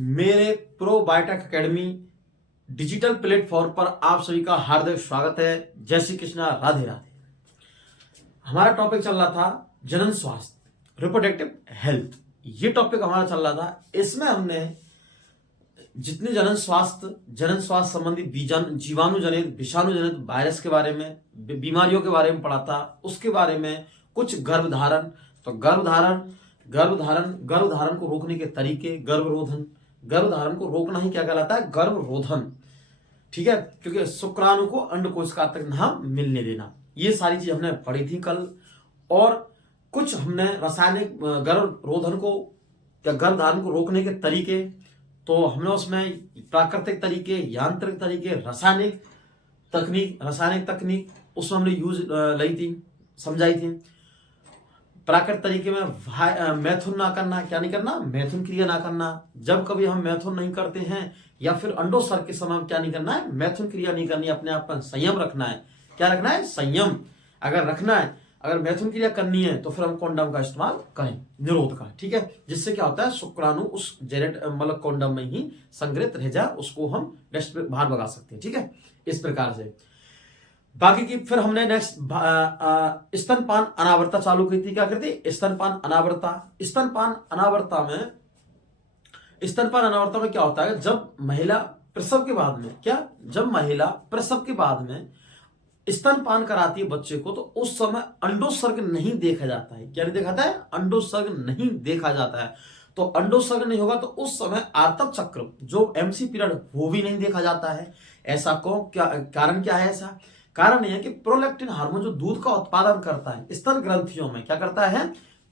मेरे pro biotech academy digital platform पर आप सभी का हार्दिक स्वागत है। जय श्री कृष्णा, राधे राधे। हमारा टॉपिक चल रहा था जनन स्वास्थ्य, रिप्रोडक्टिव हेल्थ। ये टॉपिक हमारा चल रहा था। इसमें हमने जितने जनन स्वास्थ्य संबंधी जीवाणु जनित, विषाणु जनित वायरस के बारे में, बीमारियों के बारे में पढ़ा था। उसके बारे में कुछ गर्भधारण, तो गर्भधारण को रोकने के तरीके, गर्भधारण को रोकना ही क्या कहलाता है? गर्भरोधन। ठीक है, क्योंकि शुक्राणु को अंडकोशिका तक ना मिलने देना। ये सारी चीज हमने पढ़ी थी कल। और कुछ हमने रासायनिक गर्भरोधन को या गर्भधारण को रोकने के तरीके, तो हमने उसमें प्राकृतिक तरीके, यांत्रिक तरीके, रासायनिक तकनीक उसमें हमने समझाई थी। प्राकृतिक तरीके में मैथुन ना करना, क्या नहीं करना? मैथुन क्रिया ना करना। जब कभी हम मैथुन नहीं करते हैं या फिर अंडोत्सर्ग के समय क्या नहीं करना है? मैथुन क्रिया नहीं करनी, अपने आप पर संयम रखना है। क्या रखना है? संयम। अगर रखना है, अगर मैथुन क्रिया करनी है तो फिर हम कॉन्डम का इस्तेमाल करें, निरोध का। ठीक है, जिससे क्या होता है? शुक्राणु उस मतलब कॉन्डम में ही संग्रहित रह जाए, उसको हम नेक्स्ट बाहर भगा सकते हैं। ठीक है, इस प्रकार से। बाकी की फिर हमने नेक्स्ट स्तनपान अनावरता चालू की थी। क्या करती? स्तनपान अनावरता में क्या होता है? जब महिला प्रसव के बाद में स्तनपान कराती है बच्चे को, तो उस समय अंडोत्सर्ग नहीं देखा जाता है। क्या नहीं देखा जाता है? अंडोत्सर्ग नहीं देखा जाता है। तो अंडोत्सर्ग नहीं होगा तो उस समय आर्तव चक्र, जो एमसी पीरियड, वो भी नहीं देखा जाता है। ऐसा कारण क्या है? ऐसा कारण यह है कि प्रोलैक्टिन हार्मोन जो दूध का उत्पादन करता है स्तन ग्रंथियों में, क्या करता है?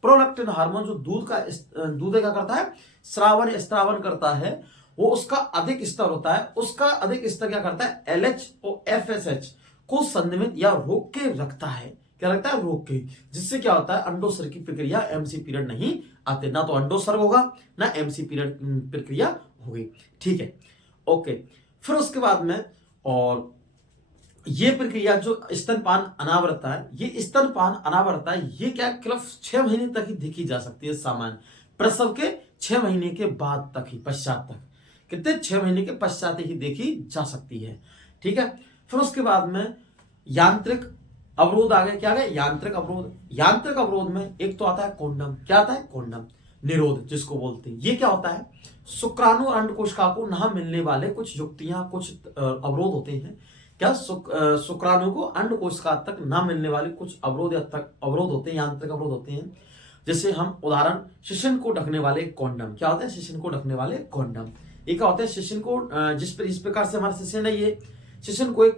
प्रोलैक्टिन हार्मोन जो दूध क्या करता है? स्त्रावन करता है। वो उसका अधिक स्तर होता है। उसका अधिक स्तर क्या करता है? LH और FSH को संयमित या रोक के रखता है। क्या रखता है? रोक के। जिससे क्या होता है? अंडोत्सर्ग की प्रक्रिया, एमसी पीरियड नहीं आते। ना तो अंडोत्सर्ग होगा, ना एमसी पीरियड प्रक्रिया होगी। ठीक है, ओके। फिर उसके बाद में, और ये प्रक्रिया जो स्तनपान अनावरता है, ये क्या केवल 6 महीने तक ही देखी जा सकती है। सामान्य प्रसव के 6 महीने के बाद तक ही, पश्चात तक, कितने? 6 महीने के पश्चात ही देखी जा सकती है। ठीक है, फिर उसके बाद में यांत्रिक अवरोध आ गए। क्या आ गए? यांत्रिक अवरोध में एक तो आता है कॉन्डम। क्या आता है? कॉन्डम निरोध, जिसको बोलते हैं। ये क्या होता है? शुक्राणु और अंडकोशिका को ना मिलने वाले कुछ युक्तियां, कुछ अवरोध होते हैं। क्या? शुक्राणु को अंडकोशिका तक ना मिलने वाले कुछ अवरोध होते हैं, यांत्रिक अवरोध होते हैं। जैसे हम उदाहरण, शिशन को ढकने वाले कॉन्डम। क्या होता है? शिशन को ढकने वाले कॉन्डम। ये क्या होता है? शिशन को जिस प्रकार से हमारा शिशन है, ये शिशन को एक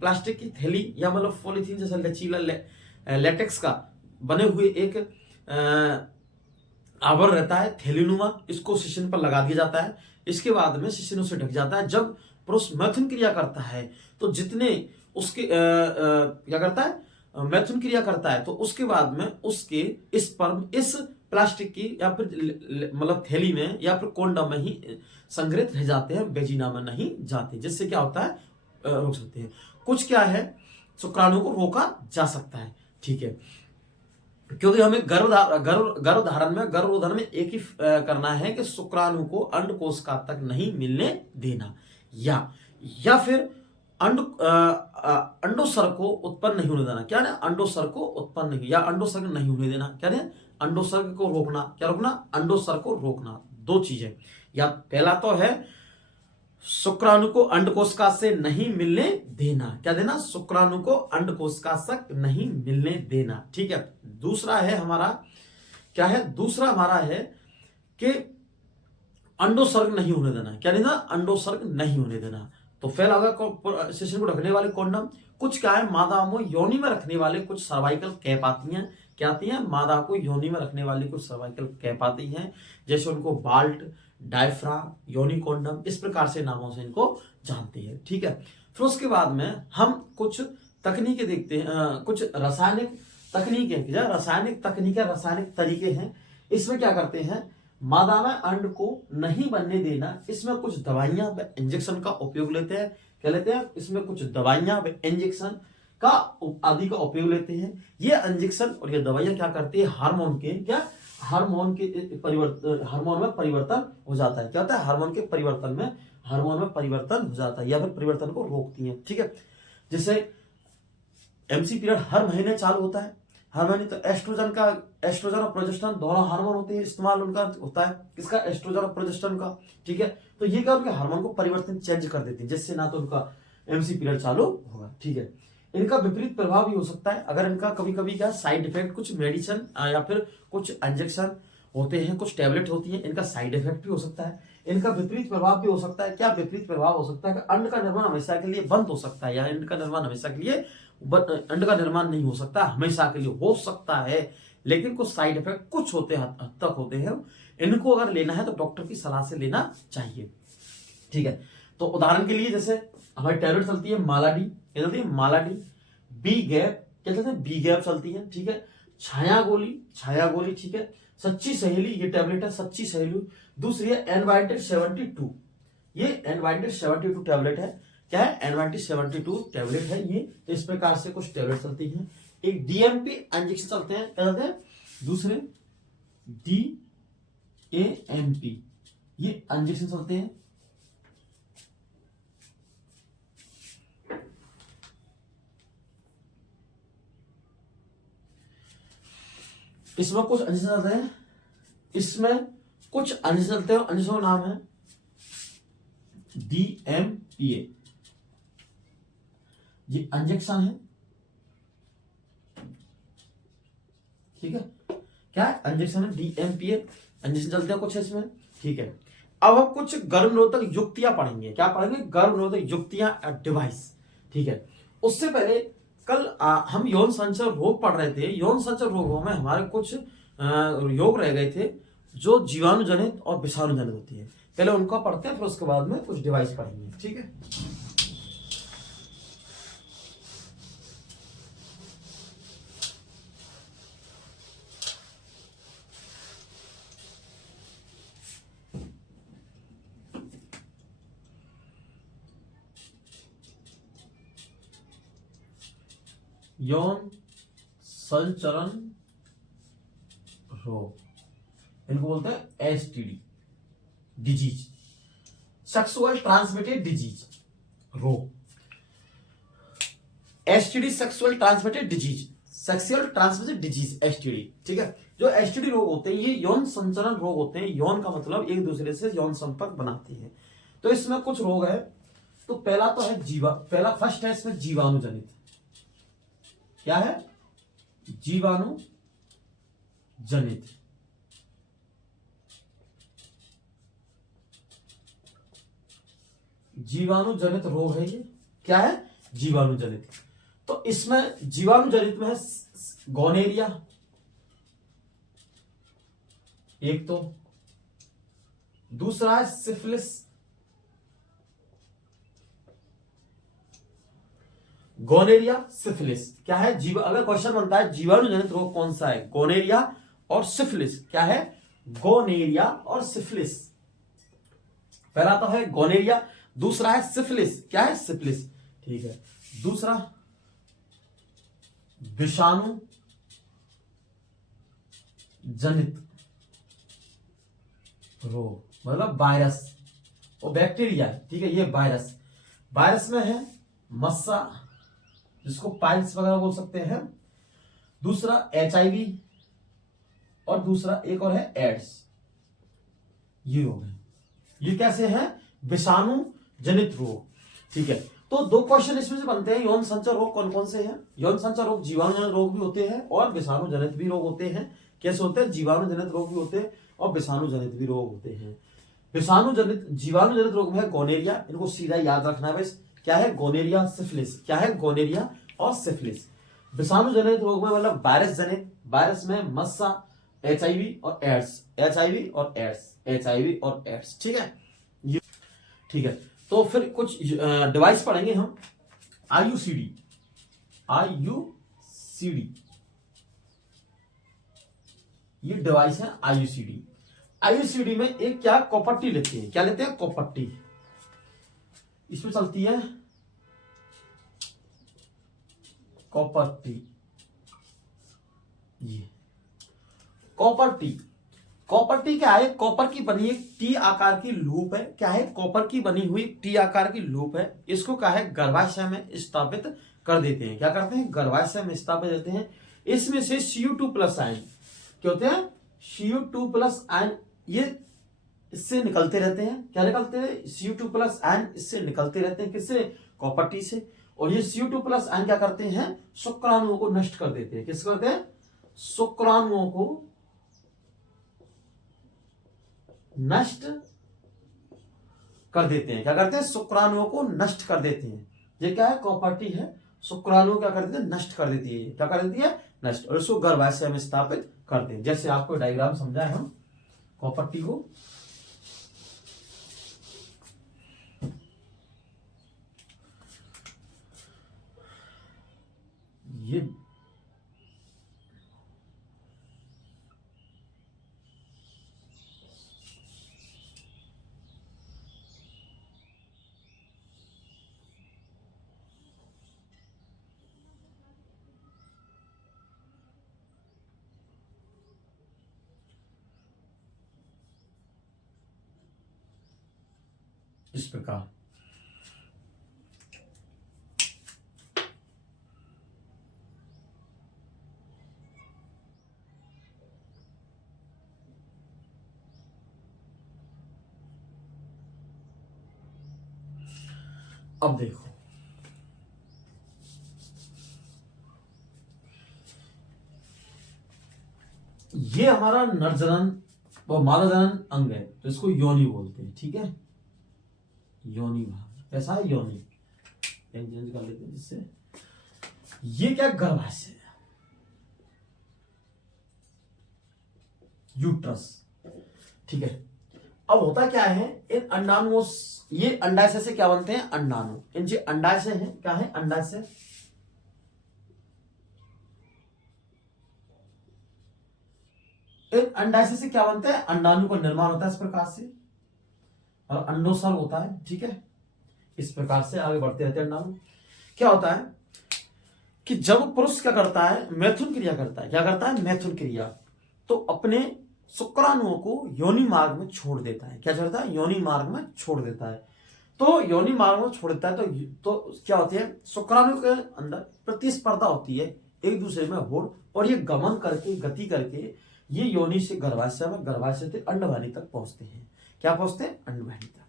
प्लास्टिक की थैली या मतलब पॉलीथीन जैसा लचीला लेटेक्स का बने हुए एक आवरण रहता है, थैलीनुमा। इसको शिशन पर लगा दिया जाता है। इसके बाद में शिशन उसे ढक जाता है। जब पुरुष मैथुन क्रिया करता है तो जितने उसके क्या करता है? मैथुन क्रिया करता है, तो उसके बाद में उसके स्पर्म इस प्लास्टिक की या फिर मतलब थैली में या फिर कॉन्डम में ही संग्रहित रह जाते हैं, वेजिना में नहीं जाते। जिससे क्या होता है? रोक सकते हैं। कुछ क्या है? शुक्राणु को रोका जा सकता है। ठीक है, क्योंकि हमें गर्भरोधन में एक ही करना है कि शुक्राणु को अंडकोशिका तक नहीं मिलने देना, या फिर अंडोत्सर्ग को उत्पन्न नहीं होने देना। क्या है? अंडोत्सर्ग को उत्पन्न नहीं, या अंडोत्सर्ग नहीं होने देना। क्या है? अंडोत्सर्ग को रोकना। क्या रोकना? अंडोत्सर्ग को रोकना। दो चीजें, या पहला तो है शुक्राणु को अंडकोशिका से नहीं मिलने देना। क्या देना? शुक्राणु को अंडकोशिका से नहीं मिलने देना। ठीक है, दूसरा है हमारा, क्या है? दूसरा हमारा है कि अंडोत्सर्ग नहीं होने देना। क्या देना? अंडोत्सर्ग नहीं होने देना। तो पहला होगा शिशन को ढकने वाले कॉन्डम। कुछ क्या है? मादा को योनि में रखने वाले कुछ सर्वाइकल कैप आती हैं। क्या आती हैं? मादा को योनि में रखने वाली कुछ सर्वाइकल कैप आती हैं, जैसे उनको बाल्ट, डायफ्राम, योनि कॉन्डम, इस प्रकार से नामों से इनको जानते हैं। ठीक है, फिर उसके बाद में हम कुछ तकनीकें देखते हैं, कुछ रासायनिक तरीके हैं। इसमें क्या करते हैं? मादा में अंड को नहीं बनने देना। इसमें कुछ दवाइयां व इंजेक्शन का उपयोग लेते हैं। क्या लेते हैं? इसमें कुछ दवाइयां व इंजेक्शन आदि का उपयोग लेते हैं। ये इंजेक्शन और ये दवाइयां क्या करती है? हार्मोन के परिवर्तन, हार्मोन में परिवर्तन हो जाता है। क्या होता है? हार्मोन के परिवर्तन में, हार्मोन में परिवर्तन हो जाता है या फिर परिवर्तन को रोकती है। ठीक है, जैसे एमसी पीरियड हर महीने चालू होता है, हर महीने। तो एस्ट्रोजन और प्रोजेस्टेरोन दोनों हार्मोन होते हैं, इस्तेमाल उनका होता है, किसका? एस्ट्रोजन और प्रोजेस्टेरोन का। ठीक है, तो ये क्या, उनके हार्मोन को परिवर्तन चेंज कर देती है, जिससे ना तो उनका एमसी पीरियड चालू होगा। ठीक है, इनका विपरीत प्रभाव भी हो सकता है, अगर इनका कभी कभी क्या साइड इफेक्ट, कुछ मेडिसिन या फिर कुछ इंजेक्शन होते हैं, कुछ टैबलेट होती है, इनका साइड इफेक्ट भी हो सकता है। इनका विपरीत प्रभाव भी हो सकता है। क्या विपरीत प्रभाव हो सकता है? कि अंड का निर्माण हमेशा के लिए बंद हो सकता है, या अंड का निर्माण हमेशा के लिए, अंड का निर्माण नहीं हो सकता हमेशा के लिए, हो सकता है, लेकिन कुछ साइड इफेक्ट कुछ होते हैं, हद तक होते हैं। इनको अगर लेना है तो डॉक्टर की सलाह से लेना चाहिए। ठीक है, तो उदाहरण के लिए जैसे हमारी टैबलेट चलती है मालाडी, क्या चलती है? मालाडी। बी गैप, क्या चलते हैं? बी गैप चलती है। ठीक है, छाया गोली, छाया गोली। ठीक है, सच्ची सहेली, ये टैबलेट है सच्ची सहेली। दूसरी है एनवाइटेड 72, ये एनवाइटेड 72 टैबलेट है। क्या है? एनवाइटेड 72 टैबलेट है ये। तो इस प्रकार से कुछ टैबलेट चलती हैं। एक डीएमपी इंजेक्शन चलते हैं, क्या चलते हैं? दूसरे डीएएमपी, ये इंजेक्शन चलते हैं। इसमें कुछ इंजेक्शन चलते हैं, इसमें कुछ इंजेक्शन चलते हैं, इंजेक्शन का नाम है डीएमपीए, ये इंजेक्शन है। ठीक है, क्या है? इंजेक्शन है, डीएमपीए इंजेक्शन चलते हैं कुछ इसमें। ठीक है, अब हम कुछ गर्भ निरोधक युक्तियां पढ़ेंगे। क्या पढ़ेंगे? गर्भ निरोधक युक्तियां, डिवाइस। ठीक है, उससे पहले कल हम यौन संचर रोग पढ़ रहे थे। यौन संचर रोगों में हमारे कुछ रोग रह गए थे जो जीवाणु जनित और विषाणु जनित होती है। पहले उनका पढ़ते हैं, फिर उसके बाद में कुछ डिवाइस पढ़ेंगे। ठीक है, यौन संचरण रोग, इनको बोलते हैं STD, disease, sexual transmitted disease रोग। STD sexual transmitted disease, sexual transmitted disease STD. ठीक है, जो एसटीडी रोग होते हैं ये यौन संचरण रोग होते हैं। यौन का मतलब एक दूसरे से यौन संपर्क बनाते हैं। तो इसमें कुछ रोग है। तो पहला तो है पहला फर्स्ट है इसमें जीवाणु जनित। क्या है? जीवाणु जनित। जीवाणु जनित रोग है ये। क्या है? जीवाणु जनित। तो इसमें जीवाणु जनित में है गोनेरिया एक, तो दूसरा है सिफिलिस, गोनेरिया, सिफिलिस। क्या है? अगर क्वेश्चन बनता है जीवाणु जनित रोग कौन सा है, गोनेरिया और सिफिलिस। क्या है? गोनेरिया और सिफिलिस। पहला तो है गोनेरिया, दूसरा है सिफिलिस। क्या है? सिफिलिस। ठीक है, दूसरा विषाणु जनित रोग, मतलब वायरस और बैक्टीरिया। ठीक है, ये वायरस। वायरस में है मस्सा, जिसको पाइल्स वगैरह बोल सकते हैं। दूसरा एचआईवी और दूसरा एक और है एड्स। ये रोग है। ये कैसे है? विषाणु जनित रोग। ठीक है, तो दो क्वेश्चन इसमें से बनते हैं। यौन संचर रोग कौन कौन से हैं? यौन संचर रोग जीवाणु जनित रोग भी होते हैं और विषाणु जनित भी रोग होते हैं। कैसे होते हैं? जीवाणु जनित रोग भी होते हैं और विषाणु जनित भी रोग होते हैं। विषाणु जनित, जीवाणु जनित रोग में है गोनेरिया, इनको सीधा याद रखना है बस। क्या है? Gonorrhoea, syphilis. क्या है? गोनेरिया और सिफिलिस। विषाणु जनित रोग में मतलब वायरस जनित, वायरस में मस्सा, एचआईवी और एड्स, एचआईवी और एड्स, एचआईवी और एड्स। ठीक है, ये ठीक है। तो फिर कुछ डिवाइस पढ़ेंगे हम। आईयूसीडी, आईयूसीडी ये डिवाइस है। आईयूसीडी, आईयूसीडी में एक क्या कॉपर लेते हैं। क्या लेते हैं? कॉपर। इसमें चलती है कॉपर टी। ये कॉपर टी कॉपर क्या है, कॉपर की बनी एक टी आकार की लूप है। क्या है, कॉपर की बनी हुई टी आकार की लूप है। इसको क्या है, गर्भाशय में स्थापित कर देते हैं। क्या करते हैं, गर्भाशय में स्थापित देते हैं। इसमें से Cu2 प्लस आयन क्या होते हैं, Cu2 प्लस आयन ये इससे निकलते रहते हैं। क्या निकलते हैं, Cu2 प्लस आयन इससे निकलते रहते हैं। किससे, कॉपर टी से। और ये Cu2 प्लस आयन क्या करते हैं, शुक्राणुओं को नष्ट कर देते हैं। किस करते हैं, शुक्राणुओं को नष्ट कर देते हैं। क्या करते हैं, शुक्राणुओं को नष्ट कर देते हैं। ये क्या है, कॉपर टी है, शुक्राणु क्या कर देते हैं, नष्ट कर देती है। क्या कर देती है, नष्ट। और इसको गर्भाशय में स्थापित करते हैं। जैसे आपको डायग्राम समझाए हम कॉपर टी को। ये इस प्रकार अब देखो, ये हमारा नरजनन व मादाजनन अंग है, तो इसको योनि बोलते हैं। ठीक है, योनि भाग कैसा है, योनि चेंज कर लेते हैं जिससे ये क्या, गर्भाशय है, यूट्रस। ठीक है, अब होता क्या है, इन अंडाणुओं, ये अंडाशय से क्या बनते हैं, अंडाणु। इनसे अंडाशय है, क्या है, अंडाशय। इन अंडाशय से क्या बनते हैं, अंडाणु का निर्माण होता है इस प्रकार से, और अंडोत्सर्ग होता है। ठीक है, इस प्रकार से आगे बढ़ते रहते हैं अंडाणु। क्या होता है कि जब पुरुष क्या करता है, मैथुन क्रिया करता है। क्या करता है, मैथुन क्रिया, तो अपने शुक्राणुओं को योनि मार्ग में छोड़ देता है। क्या करता है, योनि मार्ग में छोड़ देता है। तो योनि मार्ग में छोड़ देता है तो क्या होती है, शुक्राणु के अंदर प्रतिस्पर्धा होती है एक दूसरे में होड़, और ये गमन करके, गति करके ये योनि से गर्भाशय में, गर्भाशय से अंडवाहिनी तक पहुंचते हैं। क्या पहुंचते हैं, अंडवाहिनी तक।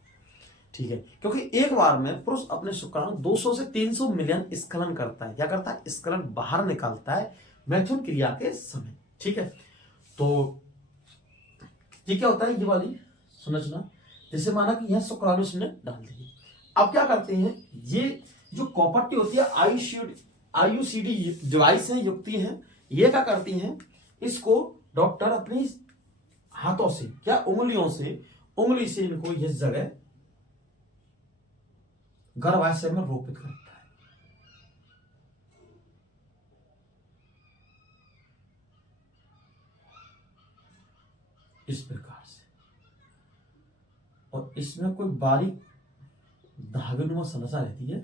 ठीक है, क्योंकि एक बार में पुरुष अपने शुक्राणु 200 से 300 मिलियन स्खलन करता है। क्या करता है, स्खलन बाहर निकालता है मैथुन क्रिया के समय। ठीक है, तो ये क्या होता है, ये वाली संरचना, जैसे माना कि यह शुक्राणु इसने डाल दी। अब क्या करते हैं, ये जो कॉपर टी होती है, आईयूसीडी डिवाइस है, युक्ति है, ये क्या करती हैं, इसको डॉक्टर अपनी हाथों से, क्या उंगलियों से, उंगली से इनको इस जगह गर्भाशय में रोपित करता है। इस प्रकार से, और इसमें कोई बारीक धागेनुमा संरचना रहती है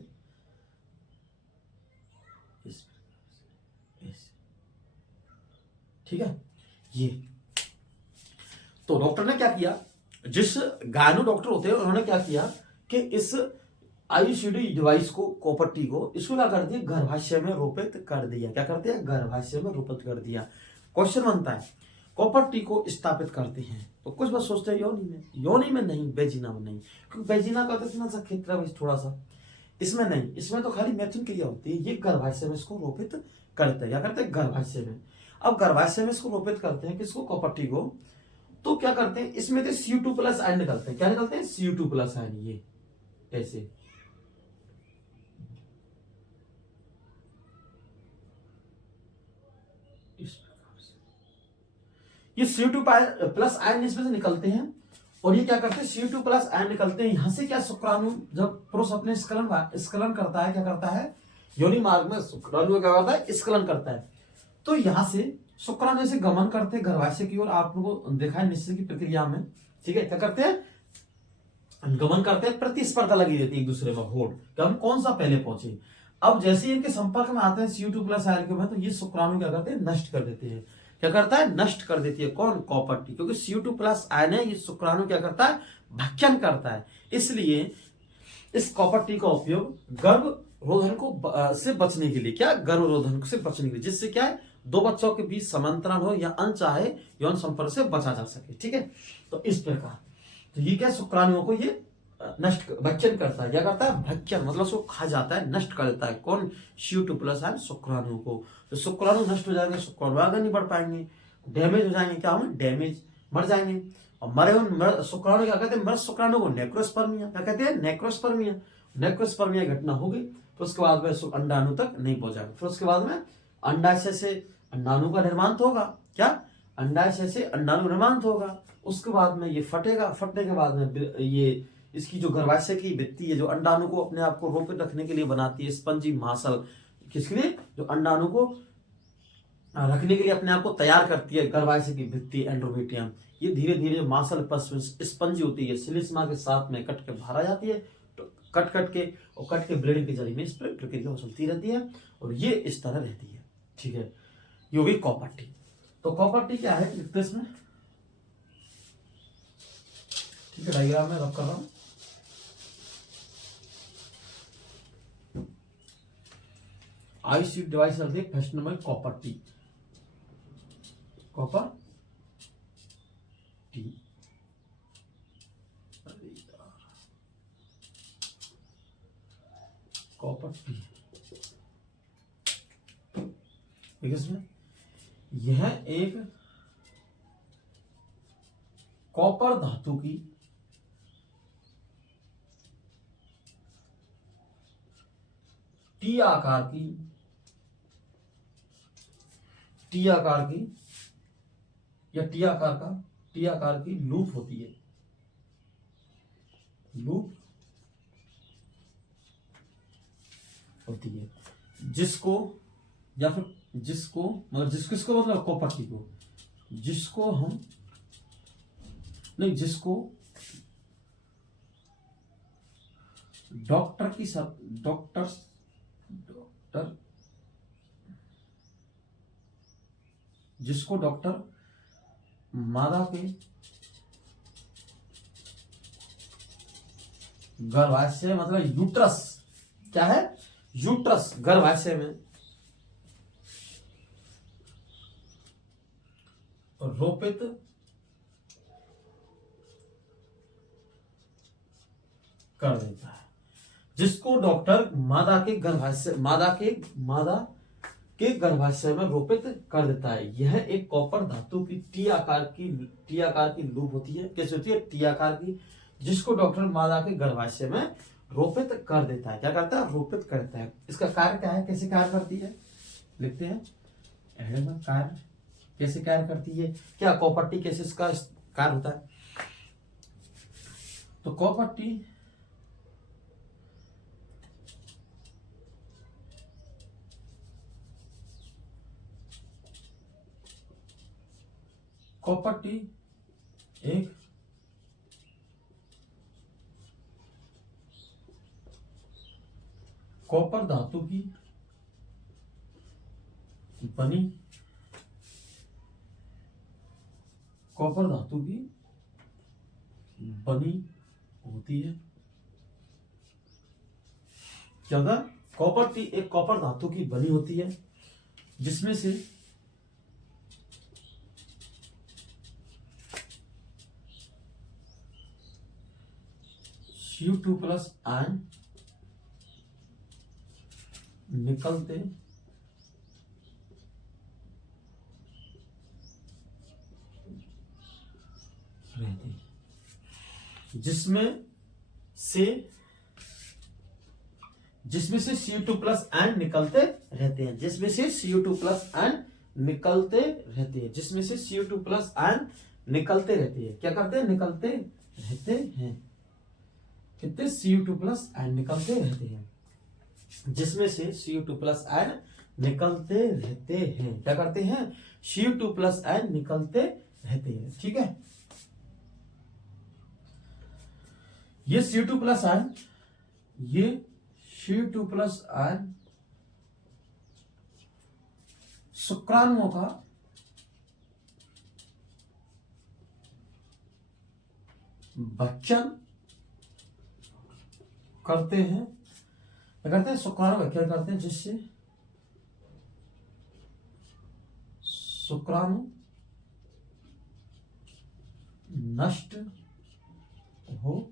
इस प्रकार से, ऐसे। ठीक है, ये तो डॉक्टर ने क्या किया, जिस गायनो डॉक्टर होते हैं उन्होंने क्या किया कि इस आईयूसीडी डिवाइस को, कॉपर टी को, इसको क्या कर दिया, गर्भाशय में रोपित कर दिया। क्या कर दिया, गर्भाशय में रोपित कर दिया। क्वेश्चन बनता है, कॉपर टी को स्थापित करते हैं तो कुछ बात सोचते हैं योनि में, योनि में नहीं, बेजिना में नहीं, क्योंकि बेजिना का तो सा क्षेत्र है थोड़ा सा, इसमें नहीं, इसमें तो खाली मैथुन क्रिया होती है। ये गर्भाशय में इसको रोपित करते हैं। क्या करते हैं, गर्भाशय में। अब गर्भाशय में इसको रोपित करते हैं, किसको, कॉपर टी को। तो क्या करते हैं, इसमें से Cu2 प्लस आयन निकलते हैं। क्या निकलते हैं, Cu2 प्लस आयन, ये ऐसे। इस प्रकार से ये Cu2 प्लस आयन इसमें से निकलते हैं, और ये क्या करते हैं, Cu2 प्लस आयन निकलते हैं। यहां से क्या, शुक्राणु जब पुरुष अपने स्खलन करता है, क्या करता है, योनि मार्ग में शुक्राणु क्या करता है, स्खलन करता है। तो यहां से शुक्राणु से गमन करते हैं गर्भाशय की ओर। आप लोगों को देखा है निश्चित की प्रक्रिया में। ठीक है, क्या करते हैं, गमन करते हैं, प्रतिस्पर्धा लगी रहती है एक दूसरे में, होड़ कि हम कौन सा पहले पहुंचे। अब जैसे ही इनके संपर्क में आते हैं Cu2 प्लस आयन के में, तो ये शुक्राणु क्या करते हैं, नष्ट कर देते हैं। क्या करता है, नष्ट कर देती है। कौन, कॉपर टी, क्योंकि Cu2 प्लस आयन है, ये शुक्राणु क्या करता है, भक्षण करता है। इसलिए इस कॉपर टी का उपयोग गर्भ रोधन को से बचने के लिए, क्या, गर्भ रोधन से बचने के लिए, जिससे क्या है, दो बच्चों के बीच समांतरण हो या अनचाहे यौन संपर्क से बचा जा सके। ठीक है, तो इस प्रकार तो ये क्या, शुक्राणुओं को ये नष्ट, भक्षण करता है। क्या करता है, भक्षण मतलब उसको खा जाता है, नष्ट कर देता है। कौन, Cu2 प्लस आयन शुक्राणु को। तो शुक्राणु नष्ट हो जाएंगे, शुक्राणु आगे नहीं बढ़ पाएंगे, डैमेज हो जाएंगे। क्या होंगे, डैमेज, मर जाएंगे। और मरे हुए शुक्राणु क्या कहते हैं, मृत शुक्राणु को नेक्रोस्पर्मिया, क्या कहते हैं, नेक्रोस्पर्मिया। नेक्रोस्पर्मिया घटना होगी तो उसके बाद में अंडाणु तक नहीं पहुंचाएगा। फिर उसके बाद में अंडाशय से अंडाणु का निर्माण तो होगा, क्या, अंडाशय से अंडाणु निर्माण तो होगा। उसके बाद में ये फटेगा, फटने के बाद में ये इसकी जो गर्भाशय की भित्ति है, जो अंडाणु को अपने आप को रोपित रखने के लिए बनाती है, स्पंजी मासल, किसके लिए, जो अंडाणु को रखने के लिए अपने आप को तैयार करती है, गर्भाशय की भित्ति एंड्रोमेट्रियम, ये धीरे धीरे मासल स्पंजी होती है, सिलिस्मा के साथ में कट के बाहर आ जाती है। तो कट के ब्लीडिंग के जरिए में इस प्रक्रिया चलती रहती है और ये इस तरह रहती है। ठीक है, ये होगी कॉपर टी। तो कॉपर टी क्या है, लिखते इसमें, ठीक है, डायग्राम में रख कर रहा हूं। IC device fashionable copper T, copper T, copper T. इसमें यह एक कॉपर धातु की टी आकार की या टी आकार की लूप होती है, लूप होती है, जिसको या फिर जिसको मतलब किसको मतलब कॉपर टी को, जिसको हम नहीं, जिसको डॉक्टर जिसको डॉक्टर मादा के गर्भाशय मतलब यूट्रस, क्या है, यूट्रस, गर्भाशय में रोपित कर देता है, जिसको डॉक्टर मादा के गर्भाशय में रोपित कर देता है। यह एक कॉपर धातु की टी आकार की लूप होती है। कैसे होती है, टी आकार की, जिसको डॉक्टर मादा के गर्भाशय में रोपित कर देता है। क्या करता है, रोपित करता है। इसका कार्य क्या है, कैसे कार्य करती है, लिखते हैं, कार्य कैसे कार्य करती है, क्या कॉपर टी कैसे इसका कार्य होता है। तो कॉपर टी एक कॉपर धातु की बनी होती है। क्या होगा, कॉपर टी एक कॉपर धातु की बनी होती है, जिसमें से Cu2 प्लस आयन निकलते रहते हैं, जिसमें से Cu2 प्लस आयन निकलते रहते हैं, जिसमें से Cu2 प्लस आयन निकलते रहते हैं, जिसमें से Cu2 प्लस आयन निकलते रहते हैं। क्या करते हैं, निकलते रहते हैं, कितने, Cu2 प्लस आयन निकलते रहते हैं, जिसमें से Cu2 प्लस आयन निकलते रहते हैं। क्या करते हैं, Cu2 प्लस आयन निकलते रहते हैं। ठीक है, ये Cu2 प्लस आयन शुक्राणुओं का भक्षण करते हैं, क्या करते हैं, शुक्राणु भक्षण करते हैं जिससे शुक्राणु नष्ट हो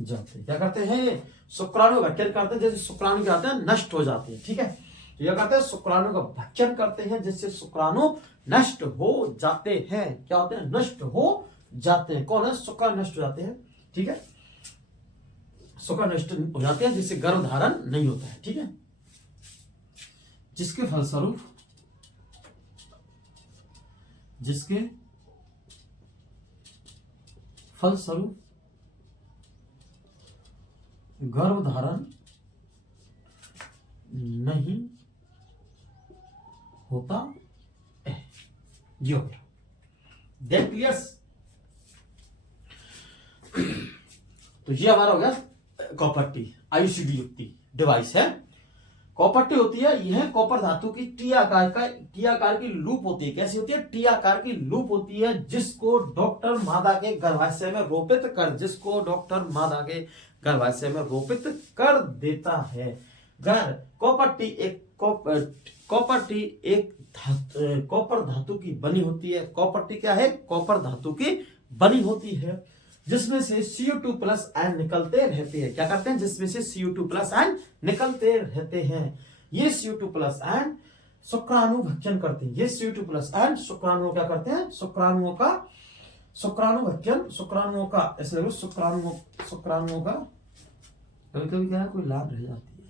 जाते हैं। क्या करते हैं, शुक्राणु भक्षण करते हैं जैसे शुक्राणु क्या होते हैं, नष्ट हो जाते हैं। ठीक है, तो यह कहते हैं शुक्राणु का भक्षण करते हैं जिससे शुक्राणु नष्ट हो जाते हैं। क्या होते हैं, नष्ट हो जाते हैं। कौन है, शुक्राणु नष्ट हो जाते हैं। ठीक है, शुक्राणु नष्ट हो जाते हैं जिससे गर्भ धारण नहीं होता है। ठीक है, जिसके फलस्वरूप गर्भ धारण नहीं होता है। ये हो गया, दैट क्लियर्स। तो ये हमारा हो गया कॉपर टी, आयुषी युक्ति डिवाइस है। कॉपर टी होती है, यह कॉपर धातु की टी आकार की लूप होती है। कैसी होती है, टी आकार की लूप होती है जिसको डॉक्टर मादा के गर्भाशय में रोपित कर देता है। अगर कॉपर टी एक कॉपर धातु की बनी होती है। कॉपर टी क्या है, कॉपर धातु की बनी होती है जिसमें से CO2 प्लस आयन निकलते रहते हैं। क्या करते हैं, जिसमें से CO2 प्लस आयन निकलते रहते हैं। ये CO2 प्लस आयन शुक्राणु भक्षण करते हैं। ये CO2 प्लस आयन शुक्राणुओं क्या करते हैं, शुक्राणुओं का ऐसे देखो, शुक्राणुओं का कभी कभी क्या है, कोई लाभ रह जाती है।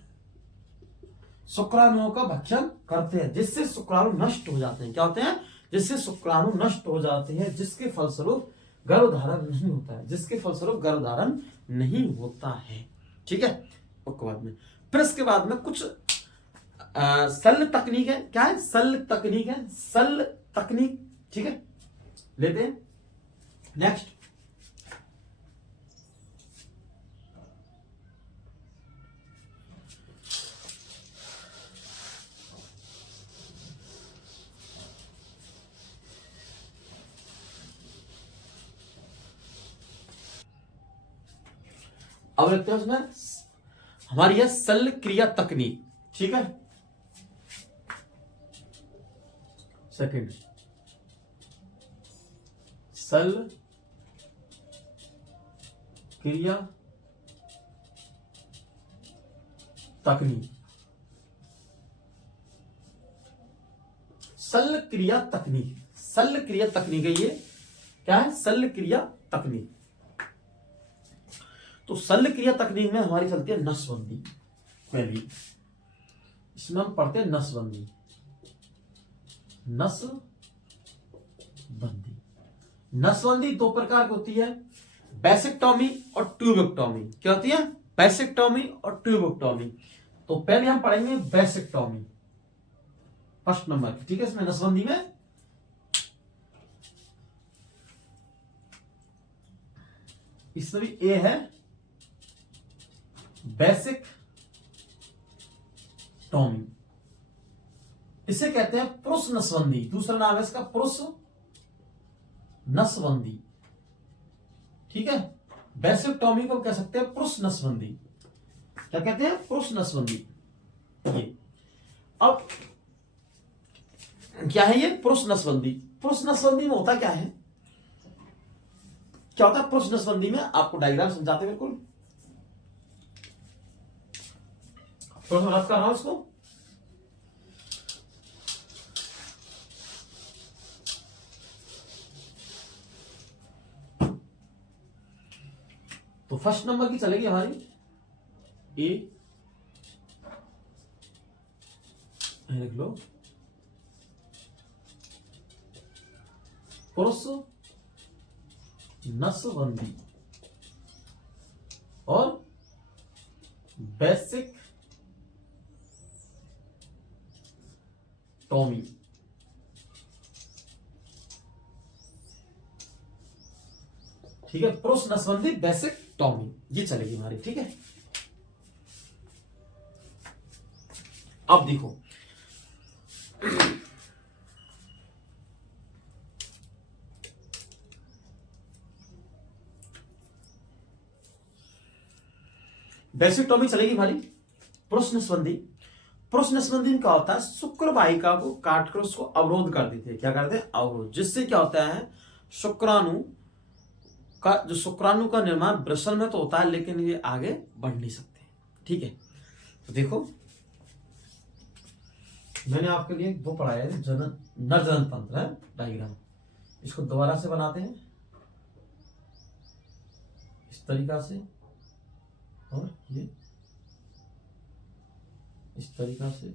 शुक्राणुओं का भक्षण करते हैं जिससे शुक्राणु नष्ट हो जाते हैं। क्या होते हैं, जिससे शुक्राणु नष्ट हो जाते हैं, जिसके फलस्वरूप गर्भधारण नहीं होता है। ठीक है, उसके बाद में फिर इसके बाद में कुछ शल्य तकनीक है। क्या है, शल्य तकनीक। ठीक है, लेते हैं नेक्स्ट। अब लिखते हैं उसमें हमारी है शल्य क्रिया तकनीक। ठीक है, सेकंड शल्य क्रिया तकनीक। शल्य क्रिया तकनीक है ये। क्या है, शल्य क्रिया तकनीक। तो शल्य क्रिया तकनीक में हमारी चलती है नसबंदी। पहली इसमें हम पढ़ते हैं नसबंदी। नसबंदी दो प्रकार की होती है, बेसिक्टॉमी और ट्यूबेक्टॉमी। क्या होती है, बेसिक्टॉमी और ट्यूबेक्टॉमी। तो पहले हम पढ़ेंगे बेसिक्टॉमी, फर्स्ट नंबर। ठीक है, इसमें नसबंदी में इसमें भी ए है, बेसिक टॉमी। इसे कहते हैं पुरुष नसबंदी। दूसरा नाम है इसका पुरुष नसबंदी। ठीक है, बेसिक टॉमी को कह सकते हैं पुरुष नसबंदी। क्या कहते हैं, पुरुष नसबंदी। ये अब क्या है, ये पुरुष नसबंदी। पुरुष नसबंदी में होता क्या है, क्या होता है पुरुष नसबंदी में, आपको डायग्राम समझाते बिल्कुल। थोड़ा सा रफ कर रहा हूं इसको। तो फर्स्ट नंबर की चलेगी हमारी ए, लिख लो पुरुष नसबंदी और बेसिक टॉमी। ठीक है, पुरुष नसबंदी बेसिक टॉमी, ये चलेगी हमारी। ठीक है, अब देखो बेसिक टॉपिक चलेगी हमारी पुरुष नसबंदी। पुरुष नसबंदी में क्या होता है, शुक्र वाहिका को काटकर उसको अवरोध कर देते हैं। क्या करते हैं, अवरोध। जिससे क्या होता है, शुक्राणु का निर्माण वृषण में तो होता है, लेकिन ये आगे बढ़ नहीं सकते। ठीक है, तो देखो मैंने आपके लिए वो पढ़ाया है, नर जनन तंत्र है डायग्राम। इसको दोबारा से बनाते हैं इस तरीका से, और ये इस तरीका से।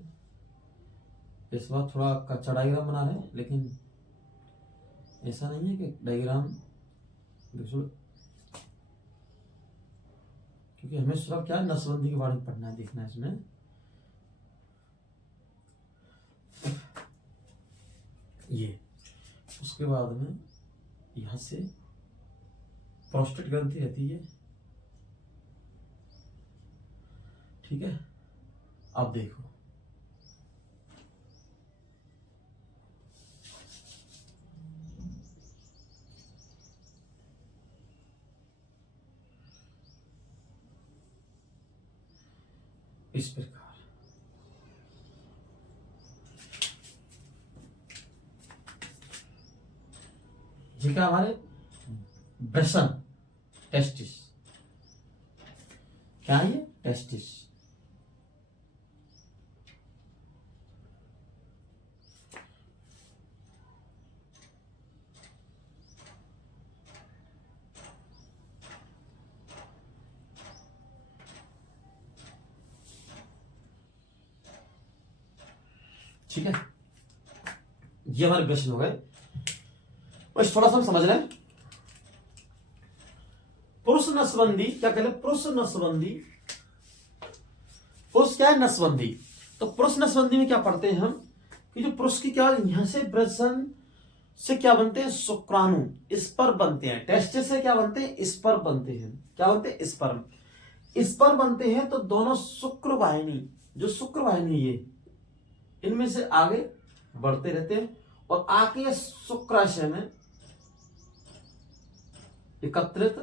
इस बार थोड़ा कच्चा डायग्राम बना रहे हैं, लेकिन ऐसा नहीं है कि डायग्राम देखो, क्योंकि हमें सिर्फ क्या नसबंदी के बारे में पढ़ना है, देखना है इसमें। ये उसके बाद में यहां से प्रोस्टेट ग्रंथि रहती है। ठीक है, अब देखो इस प्रकार जी क्या हमारे ब्रेसन टेस्टिस, क्या है ये, टेस्टिस। ठीक है, ये हमारे ब्रेसन हो गए। बस थोड़ा सा हम समझ लें, पुरुष नसबंदी क्या कहते हैं, पुरुष नसबंदी, पुरुष क्या है, नसबंदी। तो पुरुष नसबंदी में क्या पढ़ते हैं हम कि जो पुरुष की क्या, यहां से ब्रेसन से क्या बनते हैं, शुक्राणु स्पर्म बनते हैं। टेस्टिस से क्या बनते हैं, स्पर्म बनते हैं। क्या बनते हैं, स्पर्म। स्पर्म बनते हैं तो दोनों शुक्र वाहिनी, जो शुक्र वाहिनी ये इनमें से आगे बढ़ते रहते हैं और आके शुक्राशय में एकत्रित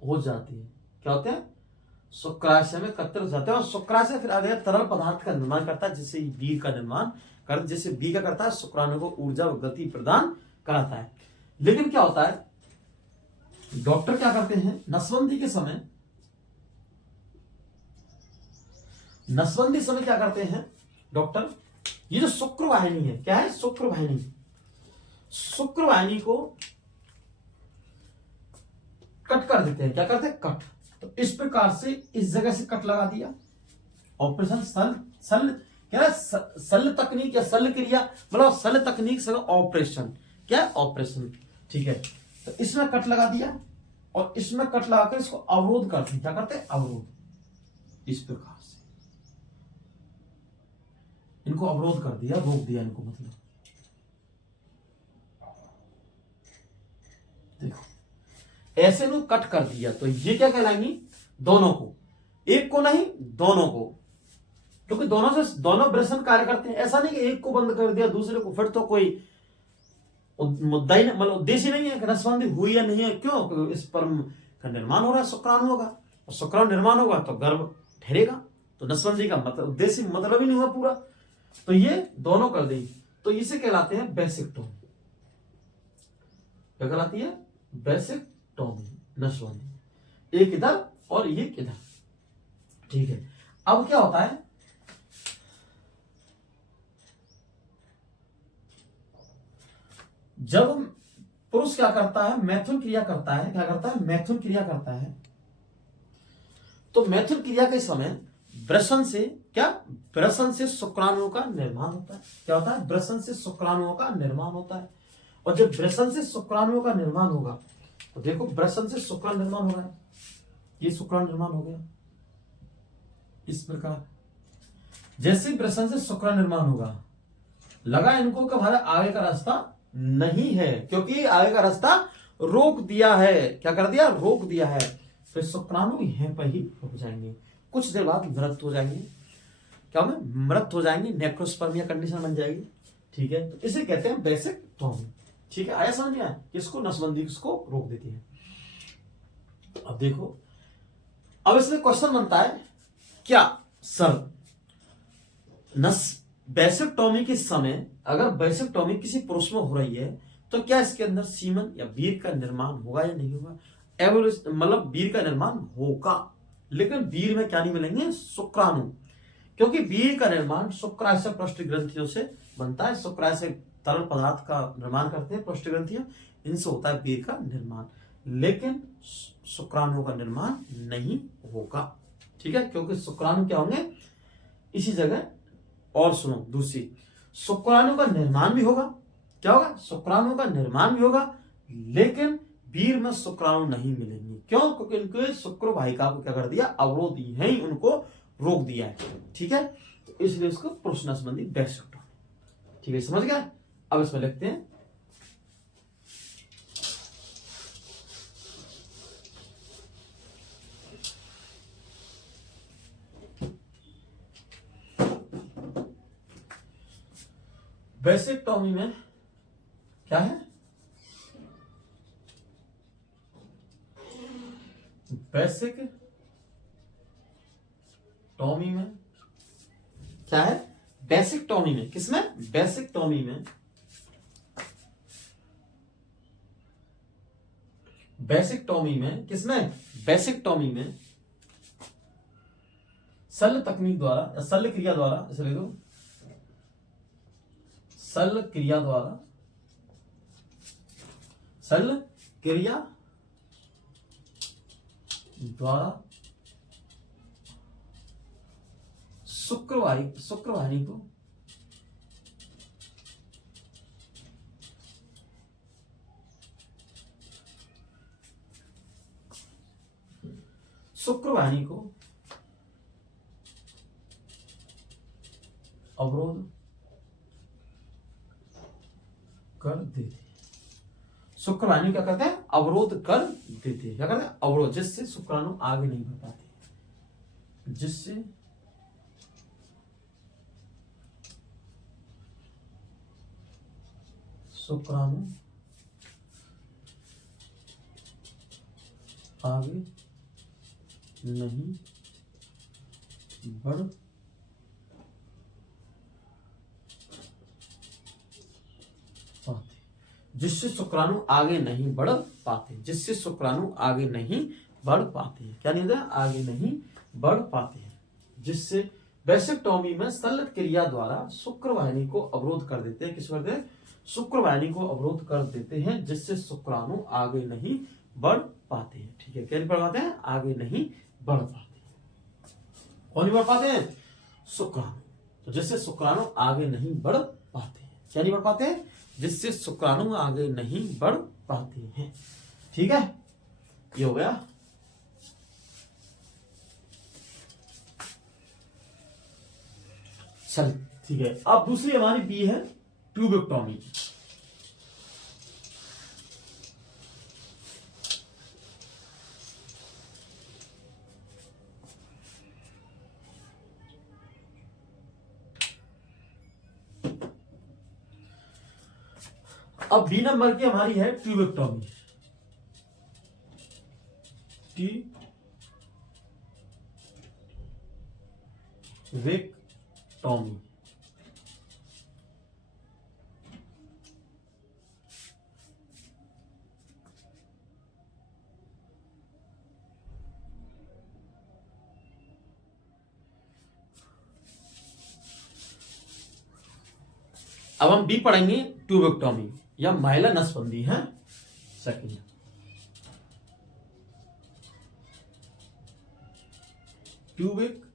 हो जाती है। क्या होते हैं, शुक्राशय में एकत्रित हो जाते हैं, और शुक्राशय फिर आगे तरल पदार्थ का निर्माण करता है, जिससे बीज का निर्माण कर, जैसे बीज का करता है, शुक्राणु को ऊर्जा व गति प्रदान कराता है। लेकिन क्या होता है, डॉक्टर क्या करते हैं, नसबंदी के समय, नसबंदी समय क्या करते हैं डॉक्टर, ये जो शुक्र वाहिनी है, क्या है, शुक्र वाहिनी, शुक्र वाहिनी को कट कर देते हैं। क्या करते हैं, कट। तो इस प्रकार से इस जगह से कट लगा दिया। ऑपरेशन क्या है, शल्य तकनीक या शल्य क्रिया, मतलब शल्य तकनीक से ऑपरेशन, क्या है, ऑपरेशन। ठीक है, तो इसमें कट लगा दिया और इसमें कट लगाकर इसको अवरोध करते हैं। क्या करते हैं, अवरोध। इस प्रकार से इनको अवरोध कर दिया, रोक दिया इनको, मतलब देखो ऐसे नु कट कर दिया। तो ये क्या कहलाएंगी, दोनों को, एक को नहीं दोनों को, क्योंकि दोनों ब्रेसन कार्य करते हैं। ऐसा नहीं कि एक को बंद कर दिया दूसरे को, फिर तो कोई मुद्दा ही, मतलब उद्देश्य नहीं है कि नसबंदी हुई या नहीं है। क्यों, क्योंकि स्पर्म का निर्माण हो रहा है, शुक्राणु होगा, और शुक्राणु निर्माण होगा तो गर्भ ठहरेगा। तो नसबंदी का मतलब उद्देश्य, मतलब ही नहीं हुआ पूरा। तो ये दोनों कर देंगे, तो इसे कहलाते हैं बेसिक्टोमी। क्या कहलाती है, बेसिक्टोमी, नसबंदी। एक इधर और ये इधर। ठीक है, अब क्या होता है, जब पुरुष क्या करता है, मैथुन क्रिया करता है। क्या करता है, मैथुन क्रिया करता है। तो मैथुन क्रिया के समय ब्रशन से क्या, ब्रशन से शुक्राणुओं का निर्माण होता है। क्या होता है, ब्रशन से शुक्राणुओं का निर्माण होता है। और जब ब्रशन से शुक्राणुओं का निर्माण होगा, तो देखो ब्रशन से शुक्राणु निर्माण हो रहा है, ये शुक्राणु निर्माण हो गया इस प्रकार। जैसे ब्रशन से शुक्राणु निर्माण होगा, लगा इनको कि हमारा आगे का रास्ता नहीं है, क्योंकि आगे का रास्ता रोक दिया है। क्या कर दिया, रोक दिया है। फिर शुक्राणु यहीं पर ही रुक जाएंगे, कुछ देर बाद मृत हो जाएंगे। क्या में मृत हो जाएंगे, नेक्रोस्पर्मिया कंडीशन बन जाएगी। ठीक है, तो इसे कहते हैं बेसिक्टोमी। ठीक है, आया समझ में, किसको, नसबंदी किसको रोक देती है। अब देखो अब इसमें क्वेश्चन बनता है, क्या सर नस वैसेक्टोमी के समय अगर वैसेक्टोमी किसी पुरुष में हो रही है तो क्या इसके अंदर सीमन या वीर का निर्माण होगा या नहीं होगा? मतलब वीर का निर्माण होगा, लेकिन वीर में क्या नहीं मिलेंगे? शुक्राणु, क्योंकि वीर का निर्माण शुक्राशय पृष्ठ ग्रंथियों से बनता है। शुक्राशय तरल पदार्थ का निर्माण करते हैं पृष्ठ ग्रंथियां, इनसे होता है वीर का निर्माण, लेकिन शुक्राणु का निर्माण नहीं होगा। ठीक है, क्योंकि शुक्राणु क्या होंगे इसी जगह। और सुनो दूसरी, शुक्राणु का निर्माण भी होगा। क्या होगा? शुक्राणु का निर्माण भी होगा, लेकिन वीर में शुक्राणु नहीं मिलेंगे। क्यों? क्योंकि इनके शुक्र वाहिका को क्या कर दिया? अवरोध ही है, उनको रोक दिया है। ठीक है, तो इसलिए इसको पुरुष संबंधी वैसेक्टोमी। ठीक है, समझ गए? अब इसमें लिखते हैं वैसेक्टोमी में क्या है? वैसेक्टोमी में क्या है? वैसेक्टोमी में किसमें? वैसेक्टोमी में, वैसेक्टोमी में किसमें? वैसेक्टोमी में शल्य तकनीक द्वारा या शल्य क्रिया द्वारा, इसे लिख दो, शल्य क्रिया द्वारा, शल्य क्रिया द्वारा शुक्रवाहिनी को अवरोध कर देते। शुक्रवाहिनी क्या करते हैं? अवरोध कर देते हैं। क्या करते हैं? अवरोध, जिससे शुक्राणु आगे नहीं बढ़ पाते, जिससे शुक्राणु आगे नहीं बढ़ पाते, जिससे शुक्राणु आगे नहीं बढ़ पाते, जिससे शुक्राणु आगे नहीं बढ़ पाते हैं। क्या नहीं होता? आगे नहीं बढ़ पाते हैं, जिससे वैसेक्टोमी में शल्य क्रिया द्वारा शुक्रवाहिनी को अवरोध कर देते हैं। किस करते हैं? शुक्रवाहिनी को अवरोध कर देते हैं, जिससे शुक्राणु आगे नहीं बढ़ पाते हैं। ठीक है, क्या नहीं बढ़ पाते हैं? आगे नहीं बढ़ पाते। कौन नहीं बढ़ पाते हैं? शुक्राणु। तो जिससे शुक्राणु आगे नहीं बढ़ पाते हैं। क्या नहीं बढ़ पाते हैं? जिससे शुक्राणु आगे नहीं बढ़ पाते हैं। ठीक है, ये हो गया। चल ठीक है, अब दूसरी हमारी बी है ट्यूबेक्टोमी। अब बी नंबर की हमारी है ट्यूबेक्टोमी। ट्यूबेक्टोमी अब हम बी पढ़ेंगे ट्यूबेक्टोमी या महिला नसबंदी है। सेकंड ट्यूबेक्टोमी,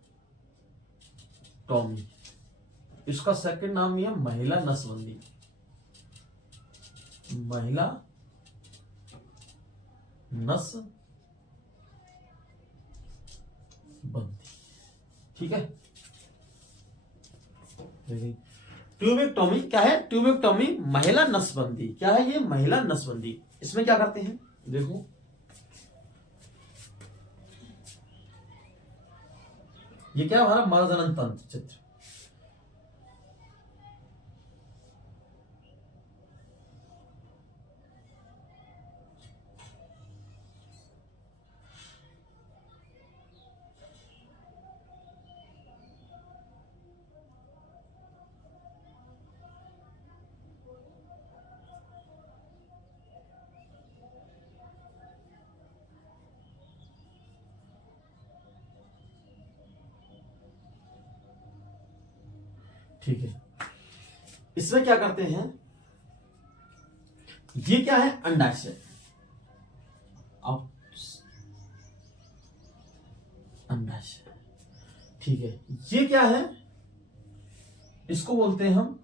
इसका सेकंड नाम यह महिला नसबंदी, महिला नसबंदी। ठीक है, ट्यूबेक्टोमी क्या है? ट्यूबेक्टोमी महिला नसबंदी। क्या है ये? महिला नसबंदी। इसमें क्या करते हैं? देखो, ये क्या हमारा मर्दनन तंत्र चित्र, ठीक है, इसमें क्या करते हैं, ये क्या है, अंडाशय। अब अंडाशय, ठीक है, ये क्या है, इसको बोलते हैं हम